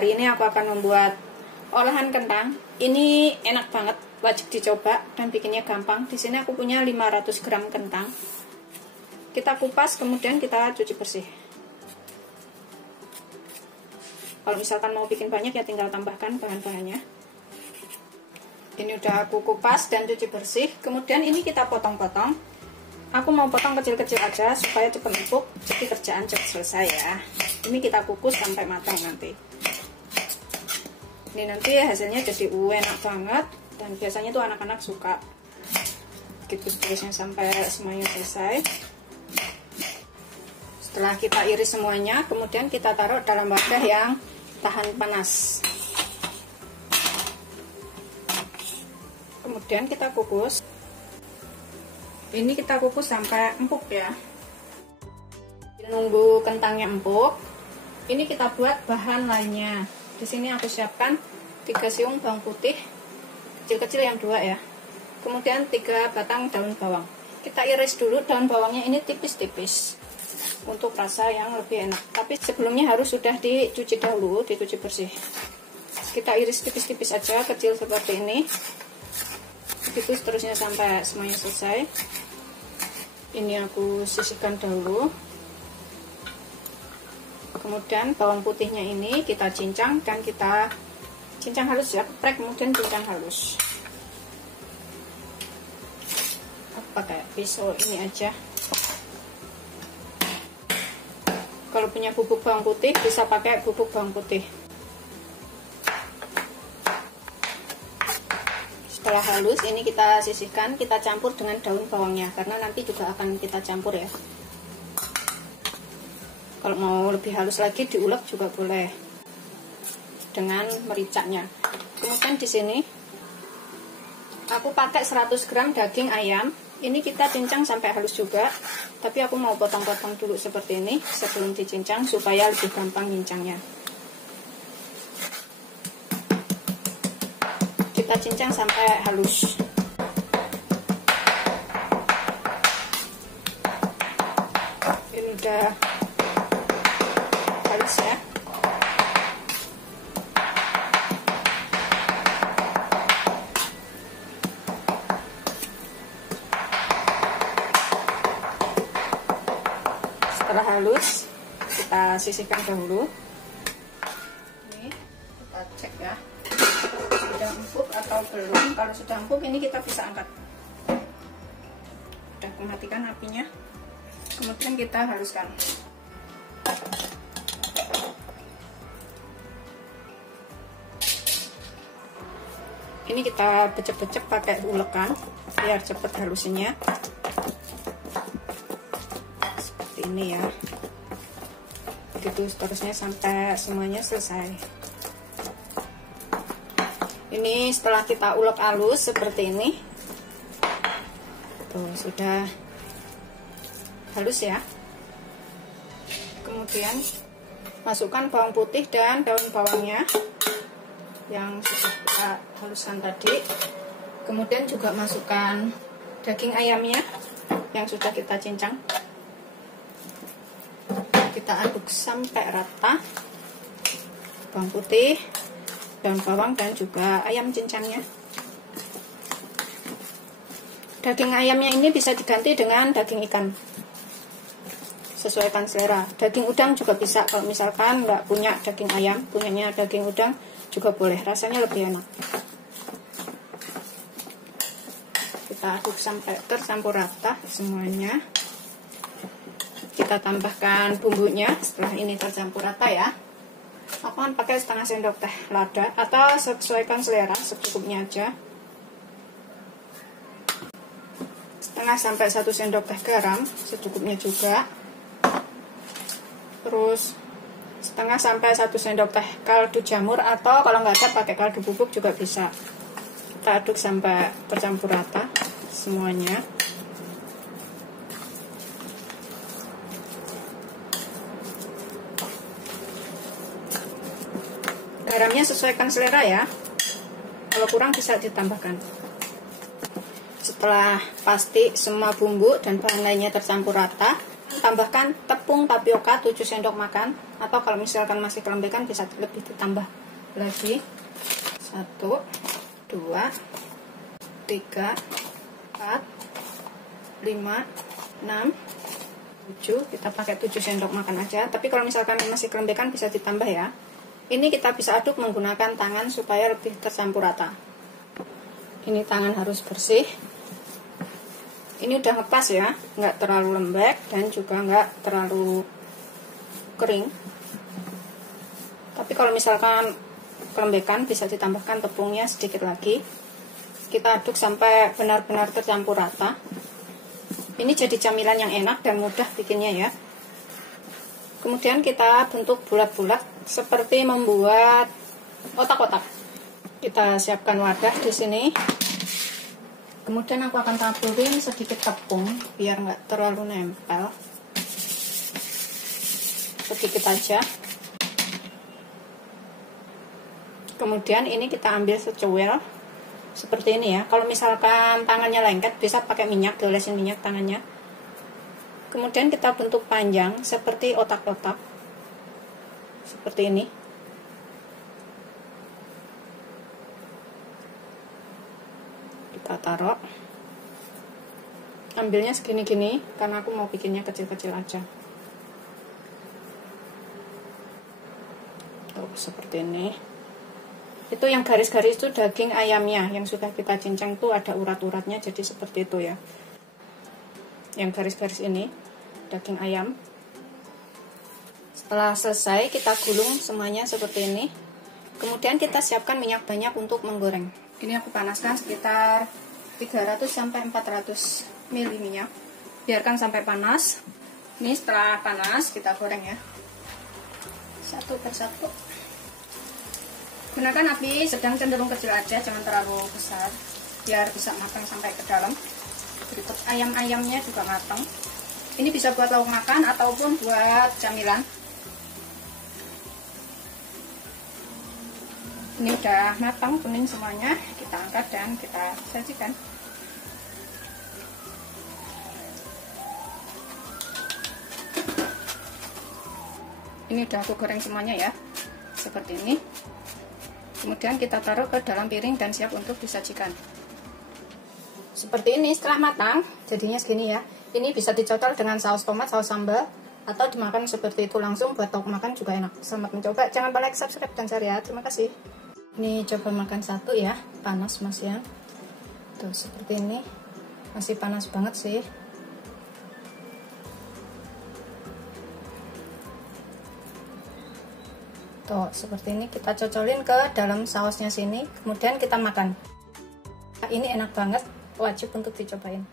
hari ini aku akan membuat olahan kentang. Ini enak banget, wajib dicoba dan bikinnya gampang. Di sini aku punya 500 gram kentang. Kita kupas, kemudian kita cuci bersih. Kalau misalkan mau bikin banyak ya tinggal tambahkan bahan-bahannya. Ini udah aku kupas dan cuci bersih. Kemudian ini kita potong-potong. Aku mau potong kecil-kecil aja supaya cepat empuk, jadi kerjaan cepat selesai ya. Ini kita kukus sampai matang nanti. Ini nanti hasilnya jadi enak banget dan biasanya tuh anak-anak suka. Gitu terusnya sampai semuanya selesai. Setelah kita iris semuanya, kemudian kita taruh dalam wadah yang tahan panas. Kemudian kita kukus. Ini kita kukus sampai empuk ya. Nunggu kentangnya empuk. Ini kita buat bahan lainnya. Di sini aku siapkan 3 siung bawang putih kecil-kecil yang 2 ya. Kemudian 3 batang daun bawang. Kita iris dulu daun bawangnya ini tipis-tipis untuk rasa yang lebih enak. Tapi sebelumnya harus sudah dicuci dahulu, dicuci bersih. Kita iris tipis-tipis aja, kecil seperti ini. Begitu seterusnya sampai semuanya selesai. Ini aku sisihkan dahulu. Kemudian bawang putihnya ini kita cincang dan kita cincang halus ya, geprek kemudian cincang halus. Pakai pisau ini aja. Kalau punya bubuk bawang putih bisa pakai bubuk bawang putih. Setelah halus, ini kita sisihkan, kita campur dengan daun bawangnya karena nanti juga akan kita campur ya. Kalau mau lebih halus lagi diulek juga boleh dengan mericaknya. Kemudian di sini aku pakai 100 gram daging ayam. Ini kita cincang sampai halus juga, tapi aku mau potong-potong dulu seperti ini sebelum dicincang supaya lebih gampang cincangnya. Kita cincang sampai halus. Ini udah halus ya. Setelah halus, kita sisihkan dahulu. Ini kita cek ya, sudah empuk atau belum. Kalau sudah empuk, ini kita bisa angkat. Udah matikan apinya. Kemudian kita haluskan. Ini kita becek-becek pakai ulekan biar cepat halusnya. Seperti ini ya. Begitu seterusnya sampai semuanya selesai. Ini setelah kita ulek halus seperti ini. Tuh, sudah halus ya. Kemudian masukkan bawang putih dan daun bawangnya yang sudah kita haluskan tadi. Kemudian juga masukkan daging ayamnya yang sudah kita cincang. Kita aduk sampai rata bawang putih, daun bawang dan juga ayam cincangnya. Daging ayamnya ini bisa diganti dengan daging ikan, sesuaikan selera. Daging udang juga bisa, kalau misalkan nggak punya daging ayam, punyanya daging udang juga boleh, rasanya lebih enak. Kita aduk sampai tercampur rata semuanya. Kita tambahkan bumbunya setelah ini tercampur rata ya. Aku kan pakai setengah sendok teh lada atau sesuaikan selera, secukupnya aja. Setengah sampai 1 sendok teh garam, secukupnya juga. Terus setengah sampai 1 sendok teh kaldu jamur atau kalau nggak ada pakai kaldu bubuk juga bisa. Kita aduk sampai tercampur rata semuanya. Garamnya sesuaikan selera ya. Kalau kurang bisa ditambahkan. Setelah pasti semua bumbu dan bahan lainnya tercampur rata, Tambahkan tepung tapioka 7 sendok makan, atau kalau misalkan masih kelembekan bisa lebih ditambah lagi. 1, 2, 3, 4, 5, 6, 7. Kita pakai 7 sendok makan aja, tapi kalau misalkan masih kelembekan bisa ditambah ya. Ini kita bisa aduk menggunakan tangan supaya lebih tercampur rata. Ini tangan harus bersih. Ini udah ngepas ya, nggak terlalu lembek dan juga nggak terlalu kering. Tapi kalau misalkan kelembekan bisa ditambahkan tepungnya sedikit lagi. Kita aduk sampai benar-benar tercampur rata. Ini jadi camilan yang enak dan mudah bikinnya ya. Kemudian kita bentuk bulat-bulat seperti membuat otak-otak. Kita siapkan wadah di sini. Kemudian aku akan taburin sedikit tepung biar nggak terlalu nempel. Sedikit aja. Kemudian ini kita ambil secuil seperti ini ya. Kalau misalkan tangannya lengket bisa pakai minyak, diolesin minyak tangannya. Kemudian kita bentuk panjang seperti otak-otak. Seperti ini. Kita taruh. Ambilnya segini-gini karena aku mau bikinnya kecil-kecil aja. Tuh, seperti ini. Itu yang garis-garis itu daging ayamnya yang sudah kita cincang, tuh ada urat-uratnya, jadi seperti itu ya. Yang garis-garis ini daging ayam. Setelah selesai kita gulung semuanya seperti ini. Kemudian kita siapkan minyak banyak untuk menggoreng. Ini aku panaskan sekitar 300 sampai 400 ml minyak. Biarkan sampai panas. Ini setelah panas kita goreng ya. Satu persatu. Gunakan api sedang cenderung kecil aja, jangan terlalu besar, biar bisa matang sampai ke dalam. Berikut ayam-ayamnya juga matang. Ini bisa buat lauk makan ataupun buat camilan. Ini udah matang, kuning semuanya. Kita angkat dan kita sajikan. Ini udah aku goreng semuanya ya, seperti ini. Kemudian kita taruh ke dalam piring dan siap untuk disajikan. Seperti ini setelah matang, jadinya segini ya. Ini bisa dicocol dengan saus tomat, saus sambal, atau dimakan seperti itu langsung buat lauk makan juga enak. Selamat mencoba, jangan lupa like, subscribe, dan share ya. Terima kasih. Ini coba makan satu ya, panas mas ya. Tuh seperti ini, masih panas banget sih. Tuh seperti ini, kita cocolin ke dalam sausnya sini, kemudian kita makan. Ini enak banget, wajib untuk dicobain.